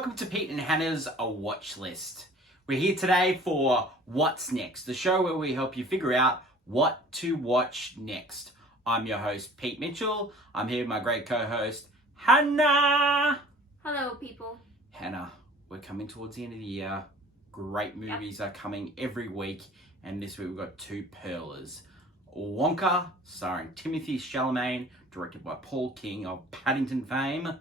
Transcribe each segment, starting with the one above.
welcome to Pete and Hannah's Watch List. We're here today for What's Next, the show where we help you figure out what to watch next. I'm your host, Pete Mitchell. I'm here with my great co-host, Hannah. Hello, people. Hannah, we're coming towards the end of the year. Great movies are coming every week, and this week we've got two pearlers. Wonka, starring Timothée Chalamet, directed by Paul King of Paddington fame.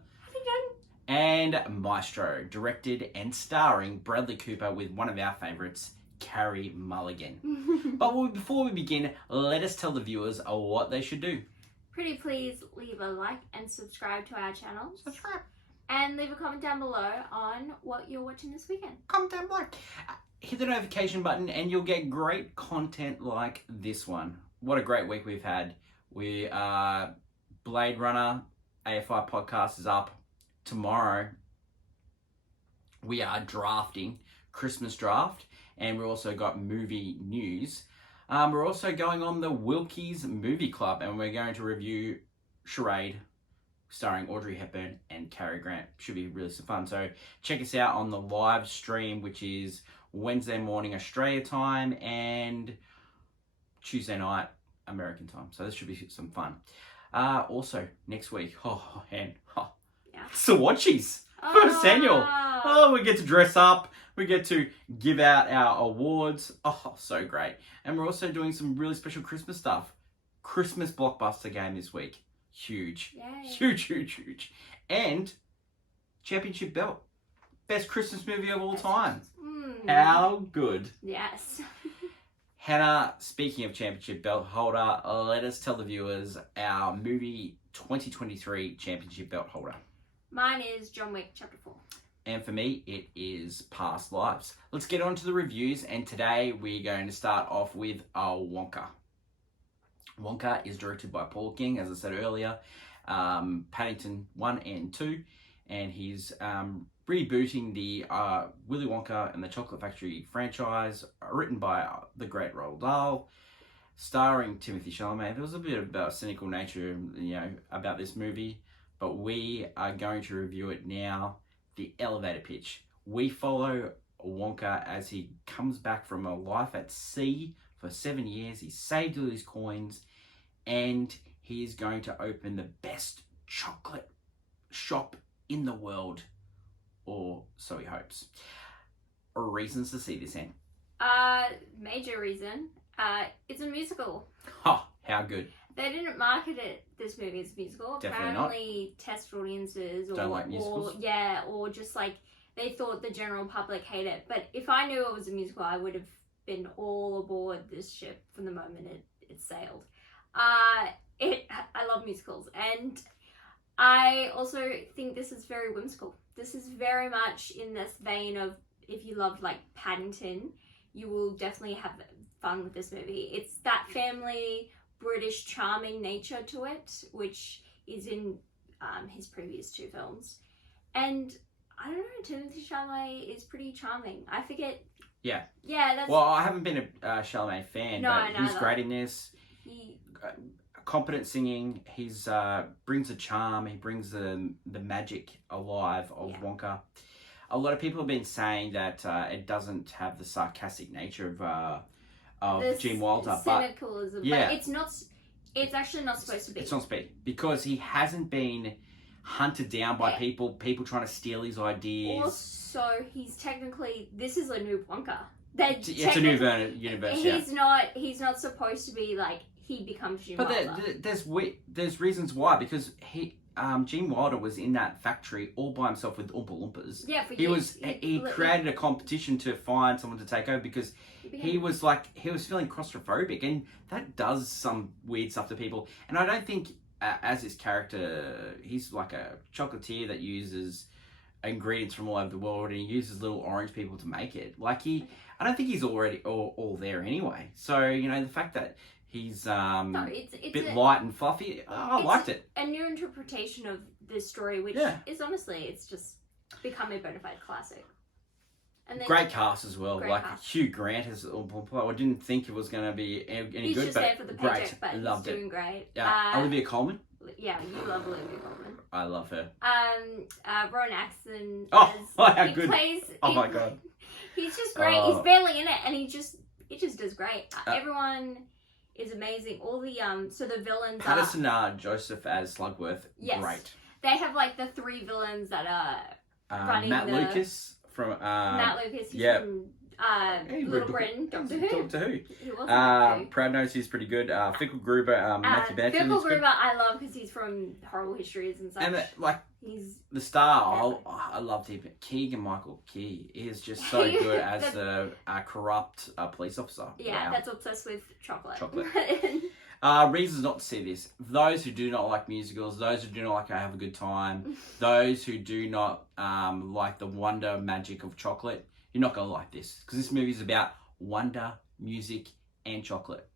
And Maestro, directed and starring Bradley Cooper with one of our favourites, Carey Mulligan. But before we begin, let us tell the viewers what they should do. Pretty please leave a like and subscribe to our channel. Subscribe. And leave a comment down below on what you're watching this weekend. Comment down below. Hit the notification button and you'll get great content like this one. What a great week we've had. Blade Runner AFI podcast is up. Tomorrow we are drafting Christmas draft, and we've also got movie news. We're also going on the Wilkie's Movie Club, and we're going to review Charade, starring Audrey Hepburn and Cary Grant. Should be really some fun. So check us out on the live stream, which is Wednesday morning Australia time and Tuesday night American time. So this should be some fun. Also next week, Swatchies. First annual. Oh, we get to dress up. We get to give out our awards. Oh, so great. And we're also doing some really special Christmas stuff. Christmas blockbuster game this week. Huge. Yay. Huge. And championship belt. Best Christmas movie of all time. How good. Yes. Hannah, speaking of championship belt holder, let us tell the viewers our movie 2023 championship belt holder. Mine is John Wick Chapter 4. And for me, it is Past Lives. Let's get on to the reviews, and today we're going to start off with Wonka. Wonka is directed by Paul King, as I said earlier, Paddington 1 and 2, and he's rebooting the Willy Wonka and the Chocolate Factory franchise, written by the great Roald Dahl, starring Timothée Chalamet. There was a bit of a cynical nature, about this movie, but we are going to review it now. The elevator pitch. We follow Wonka as he comes back from a life at sea for 7 years. He's saved all his coins, and he is going to open the best chocolate shop in the world, or so he hopes. Reasons to see this end. Major reason. It's a musical. Oh, how good. They didn't market this movie as a musical. Definitely Apparently test audiences don't like musicals. Or just like they thought the general public hate it. But if I knew it was a musical, I would have been all aboard this ship from the moment it sailed. I love musicals, and I also think this is very whimsical. This is very much in this vein of, if you loved like Paddington, you will definitely have fun with this movie. It's that family British charming nature to it, which is in his previous two films. And I don't know, Timothée Chalamet is pretty charming. I forget. Yeah, that's... Well, I haven't been a Chalamet fan, but he's great in this. Competent singing. He's brings a charm. He brings the magic alive of Wonka. A lot of people have been saying that it doesn't have the sarcastic nature of Gene Wilder, cynicalism, but it's actually not supposed to be. It's not supposed to be, because he hasn't been hunted down by people trying to steal his ideas. Also, he's technically, this is a new Wonka. It's a new universe. He's not supposed to be like, he becomes Gene Wilder. But there's reasons why, because Gene Wilder was in that factory all by himself with Oompa Loompas. Yeah, he created a competition to find someone to take over, because he was feeling claustrophobic, and that does some weird stuff to people. And I don't think, as his character, he's like a chocolatier that uses ingredients from all over the world, and he uses little orange people to make it. I don't think he's already all there anyway. So the fact that he's a bit light and fluffy, I liked it. A new interpretation of this story, which is honestly, it's just become a bona fide classic. And then, great cast as well. Hugh Grant has. I didn't think it was going to be any he's good, just but there for the paycheck, but loved he's doing great. Yeah, Olivia Colman, Yeah, you love Olivia Colman. I love her. Rowan Atkinson. Oh, how he good. plays. Oh my god. He's just great. Oh. He's barely in it, and he just does great. Everyone is amazing. All the so the villains. Patterson Joseph as Slugworth. Yes. Great. They have like the 3 villains that are running Matt Lucas from Matt Lucas. He's yeah. from Little Britain. Doctor Who. Doctor Who. He was Doctor Who. Proud Nose, he's pretty good. Fickle Gruber, Matthew Benton. Fickle Gruber, I love because he's from Horrible Histories and such. And he's the star, I loved him. Keegan Michael Key is just so good as a corrupt police officer. Yeah, wow. that's obsessed with chocolate. Reasons not to see this. Those who do not like musicals, those who do not like to have a good time, those who do not like the wonder magic of chocolate, you're not going to like this. Because this movie is about wonder, music, and chocolate.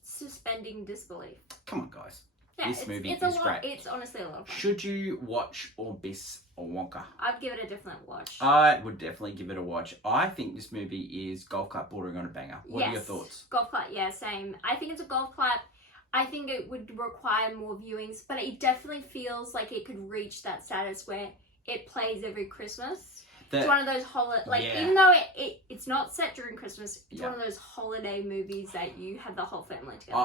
Suspending disbelief. Come on, guys. Yeah, this movie is great. It's honestly a lot of fun. Should you watch or miss a Wonka? I'd give it a different watch. I would definitely give it a watch. I think this movie is golf clap bordering on a banger. What are your thoughts? Golf clap, yeah, same. I think it's a golf clap. I think it would require more viewings, but it definitely feels like it could reach that status where it plays every Christmas. It's one of those even though it's not set during Christmas, it's one of those holiday movies that you have the whole family together.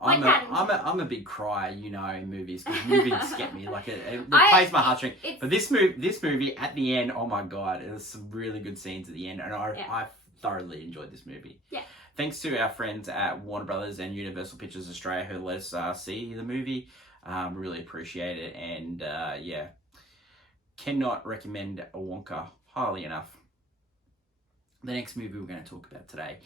I'm a big crier, in movies, because movies get me. It plays my heartstring. But this movie at the end, oh my god, there's some really good scenes at the end, and I thoroughly enjoyed this movie. Yeah. Thanks to our friends at Warner Brothers and Universal Pictures Australia who let us see the movie. Really appreciate it, and cannot recommend a Wonka highly enough. The next movie we're going to talk about today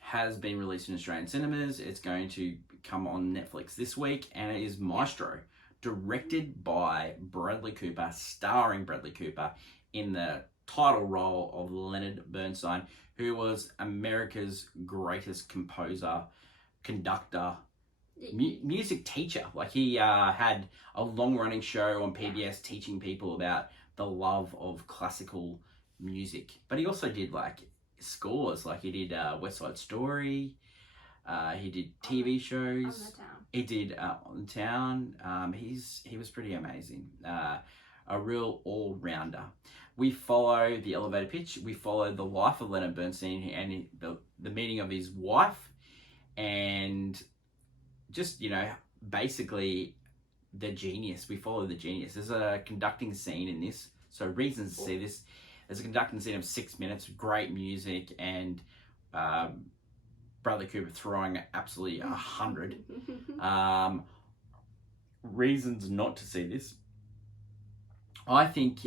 has been released in Australian cinemas. It's going to come on Netflix this week, and it is Maestro, directed by Bradley Cooper, starring Bradley Cooper in the title role of Leonard Bernstein, who was America's greatest composer, conductor, music teacher. He had a long-running show on PBS teaching people about the love of classical music. But he also did scores. He did West Side Story. He did TV shows. On the Town. He did On the Town. He was pretty amazing. A real all-rounder. We follow the elevator pitch. We follow the life of Leonard Bernstein and the meeting of his wife, and just, basically the genius. We follow the genius. There's a conducting scene in this, so reasons to see this. There's a conducting scene of 6 minutes, great music, and Bradley Cooper throwing absolutely 100. Reasons not to see this. I think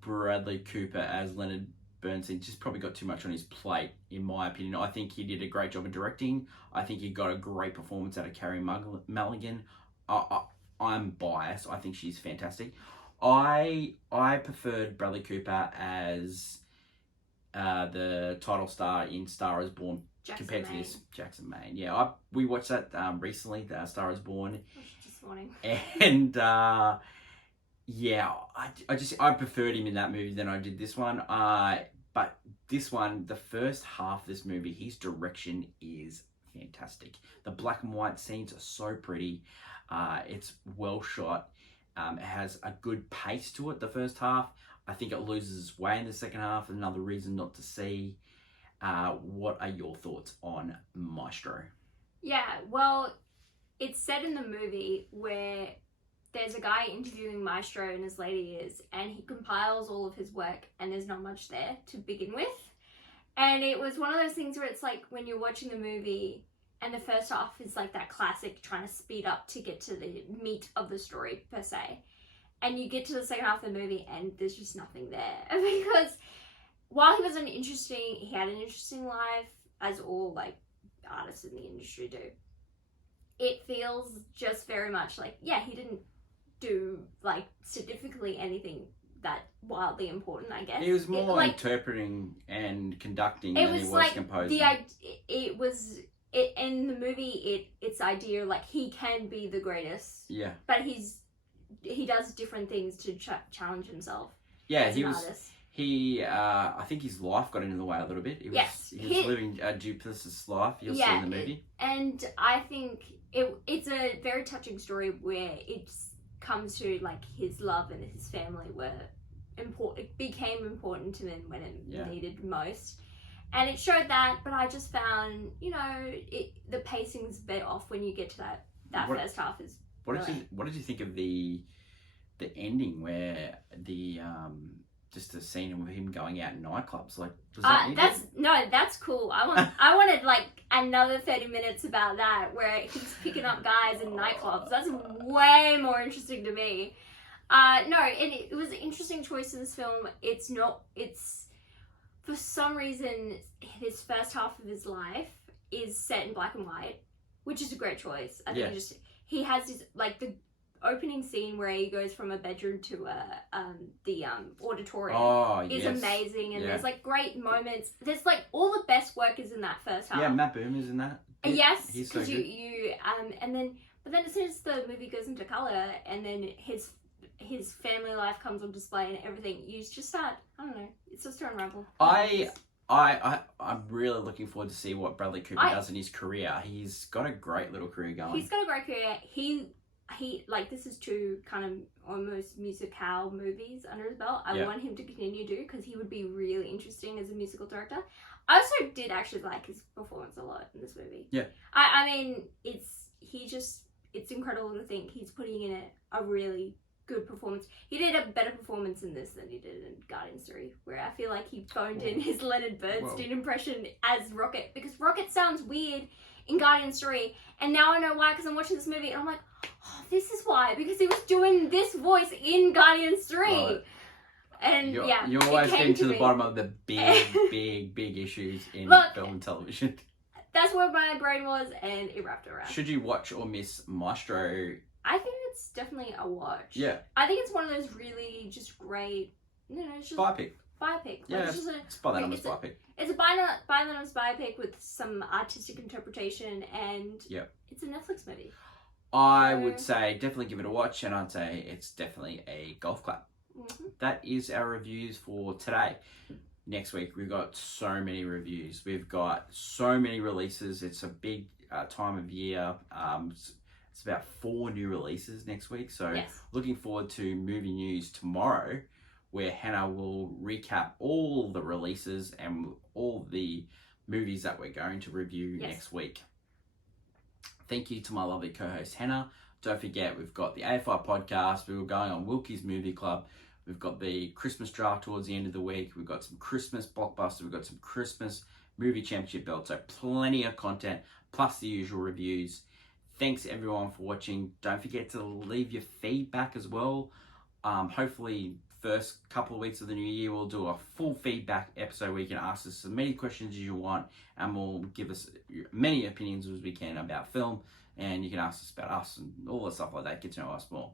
Bradley Cooper as Leonard Bernstein just probably got too much on his plate, in my opinion. I think he did a great job of directing. I think he got a great performance out of Carey Mulligan. I'm biased. I think she's fantastic. I preferred Bradley Cooper as the title star in Star is Born compared to this. Jackson Maine. Yeah, we watched that recently, Star is Born. This morning. And I preferred him in that movie than I did this one. But this one, the first half of this movie, his direction is fantastic. The black and white scenes are so pretty. It's well shot. It has a good pace to it, the first half. I think it loses its way in the second half. Another reason not to see. What are your thoughts on Maestro? Yeah, well, it's set in the movie where there's a guy interviewing Maestro in his later years, and he compiles all of his work, and there's not much there to begin with. And it was one of those things where it's like when you're watching the movie, and the first half is that classic trying to speed up to get to the meat of the story, per se. And you get to the second half of the movie, and there's just nothing there. Because while he had an interesting life, as all artists in the industry do, it feels just very much he didn't do significantly anything that wildly important, I guess. He was more interpreting and conducting than he was composing. It was in the movie. It's idea he can be the greatest. Yeah. But he does different things to challenge himself. Yeah, as an artist. I think his life got in the way a little bit. He was living a duplicitous life. You'll see in the movie. And I think it's a very touching story where it comes to like his love and his family were important. It became important to him when it needed most, and it showed that. But I just found, the pacing's a bit off when you get to that first half. What did you think of the ending where the just a scene of him going out in nightclubs? Like, was that that's cool. I wanted like another 30 minutes about that where he's picking up guys in nightclubs. That's way more interesting to me. It was an interesting choice in this film. It's for some reason his first half of his life is set in black and white, which is a great choice. I think he has this like the opening scene where he goes from a bedroom to the auditorium is amazing, and there's like great moments. There's like all the best work is in that first half. Yeah, Matt Boomer's in that. Yes, he's so because good. but then as soon as the movie goes into color, and then his family life comes on display and everything, you just start, I don't know, it's just to unravel. I'm really looking forward to see what Bradley Cooper does in his career. He's got a great little career going. He's got a great career. He like, this is two kind of almost musical movies under his belt. I want him to continue to do, because he would be really interesting as a musical director. I also did actually like his performance a lot in this movie. Yeah. I mean, it's incredible to think he's putting in a really good performance. He did a better performance in this than he did in Guardians 3, where I feel like he phoned in his Leonard Bernstein impression as Rocket, because Rocket sounds weird in Guardians 3, and now I know why, because I'm watching this movie and I'm like, oh, this is why, because he was doing this voice in Guardians 3. Right. And you're always getting to the bottom of the big issues in film and television. That's where my brain was, and it wrapped around. Should you watch or miss Maestro? I think it's definitely a watch. Yeah. I think it's one of those really just great, it's just biopic. Like, yeah, it's by the numbers biopic. It's a by the numbers biopic with some artistic interpretation, and it's a Netflix movie. I would say definitely give it a watch, and I'd say it's definitely a golf clap. Mm-hmm. That is our reviews for today. Next week we've got so many reviews. We've got so many releases. It's a big time of year. It's about 4 new releases next week. So looking forward to movie news tomorrow, where Hannah will recap all the releases and all the movies that we're going to review next week. Thank you to my lovely co-host Hannah. Don't forget, we've got the AFI podcast. We were going on Wilkie's Movie Club. We've got the Christmas draft towards the end of the week. We've got some Christmas blockbuster. We've got some Christmas movie championship belts. So plenty of content, plus the usual reviews. Thanks everyone for watching. Don't forget to leave your feedback as well. Hopefully first couple of weeks of the new year we'll do a full feedback episode where you can ask us as many questions as you want, and we'll give us many opinions as we can about film, and you can ask us about us and all the stuff like that. Get to know us more.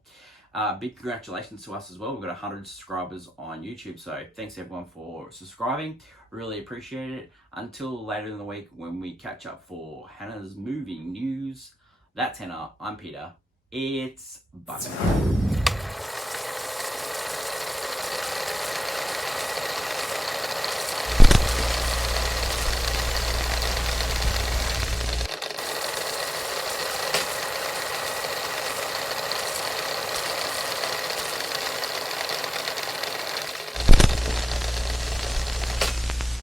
Big congratulations to us as well. We've got 100 subscribers on YouTube, so thanks everyone for subscribing. Really appreciate it. Until later in the week when we catch up for Hannah's movie news. That's Hannah. I'm Peter. It's bye.